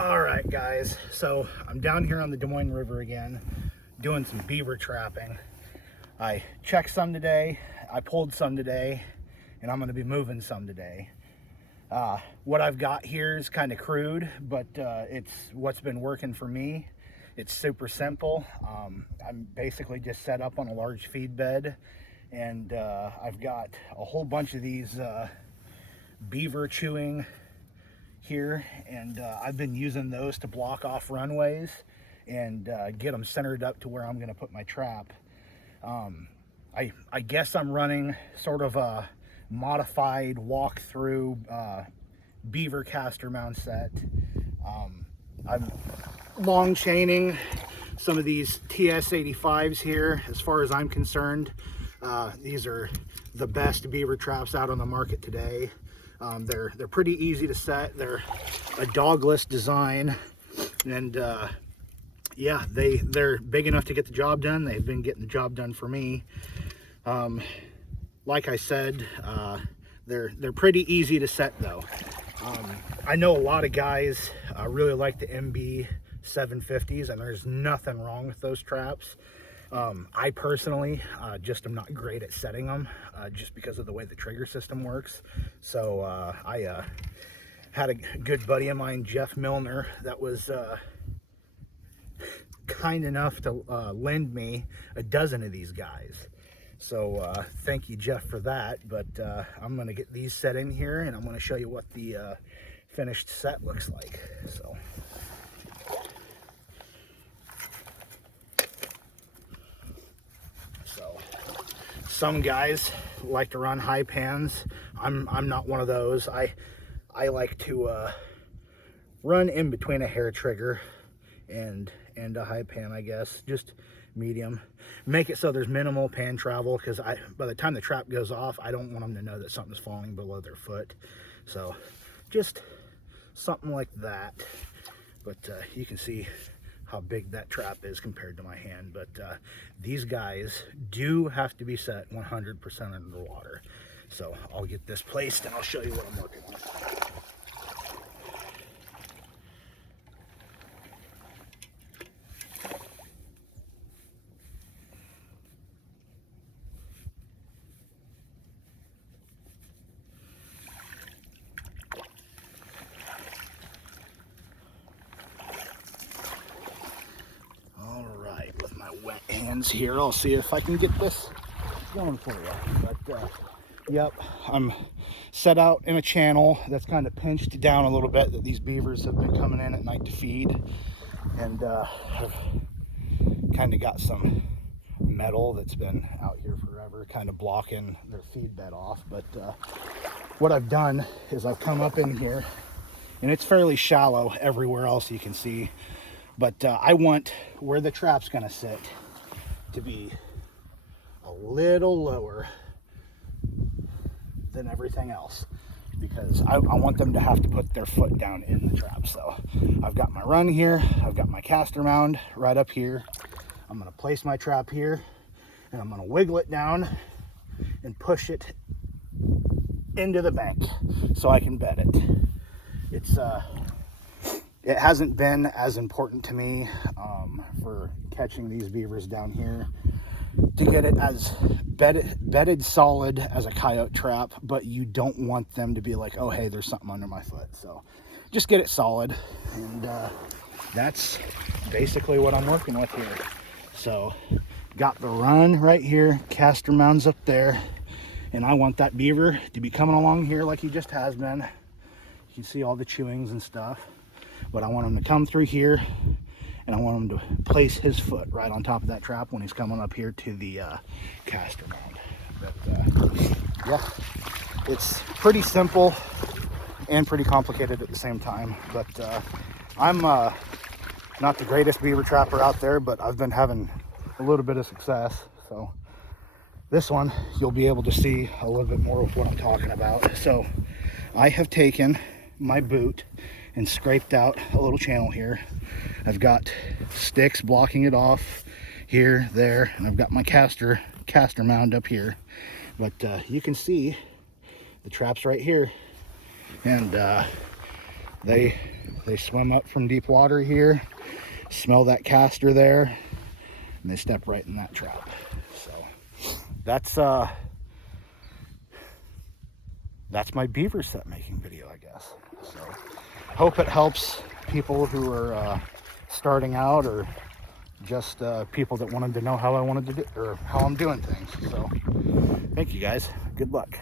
All right, guys, so I'm down here on the Des Moines River again doing some beaver trapping. I checked some today, I pulled some today, and I'm going to be moving some today. What I've got here is kind of crude, but it's what's been working for me. It's super simple. I'm basically just set up on a large feed bed, and I've got a whole bunch of these beaver chewing here, and I've been using those to block off runways and get them centered up to where I'm going to put my trap. I guess I'm running sort of a modified walk-through beaver caster mount set. I'm long chaining some of these TS85s here. As far as I'm concerned, these are the best beaver traps out on the market today. They're pretty easy to set. They're a dogless design, and yeah, they're big enough to get the job done. They've been getting the job done for me. Like I said, they're pretty easy to set though. I know a lot of guys really like the MB 750s, and there's nothing wrong with those traps. I personally just am not great at setting them just because of the way the trigger system works. So I had a good buddy of mine, Jeff Milner, that was kind enough to lend me a dozen of these guys. So thank you, Jeff, for that. But I'm going to get these set in here, and I'm going to show you what the finished set looks like. So some guys like to run high pans. I'm not one of those. I like to run in between a hair trigger and a high pan, I guess, just medium. Make it so there's minimal pan travel, because by the time the trap goes off, I don't want them to know that something's falling below their foot. So just something like that. But you can see how big that trap is compared to my hand. But these guys do have to be set 100% underwater. So I'll get this placed and I'll show you what I'm working with. Wet hands here, I'll see if I can get this going for you. But yep, I'm set out in a channel that's kind of pinched down a little bit, that these beavers have been coming in at night to feed, and I've kind of got some metal that's been out here forever kind of blocking their feed bed off. But what I've done is I've come up in here, and it's fairly shallow everywhere else, you can see. But I want where the trap's going to sit to be a little lower than everything else, because I want them to have to put their foot down in the trap. So I've got my run here. I've got my caster mound right up here. I'm going to place my trap here, and I'm going to wiggle it down and push it into the bank so I can bed it. It hasn't been as important to me for catching these beavers down here to get it as bedded solid as a coyote trap, but you don't want them to be like, oh, hey, there's something under my foot. So just get it solid, and that's basically what I'm working with here. So got the run right here, caster mounds up there, and I want that beaver to be coming along here like he just has been. You can see all the chewings and stuff. But I want him to come through here, and I want him to place his foot right on top of that trap when he's coming up here to the caster mound. But yeah, it's pretty simple and pretty complicated at the same time. But I'm not the greatest beaver trapper out there, but I've been having a little bit of success. So this one, you'll be able to see a little bit more of what I'm talking about. So I have taken my boot and scraped out a little channel here. I've got sticks blocking it off here, there, and I've got my caster mound up here. But you can see the traps right here, and they They swim up from deep water here, smell that castor there, and they step right in that trap. So that's my beaver set making video, I guess. So hope it helps people who are starting out, or just people that wanted to know how I wanted to do, or how I'm doing things. So thank you guys. Good luck.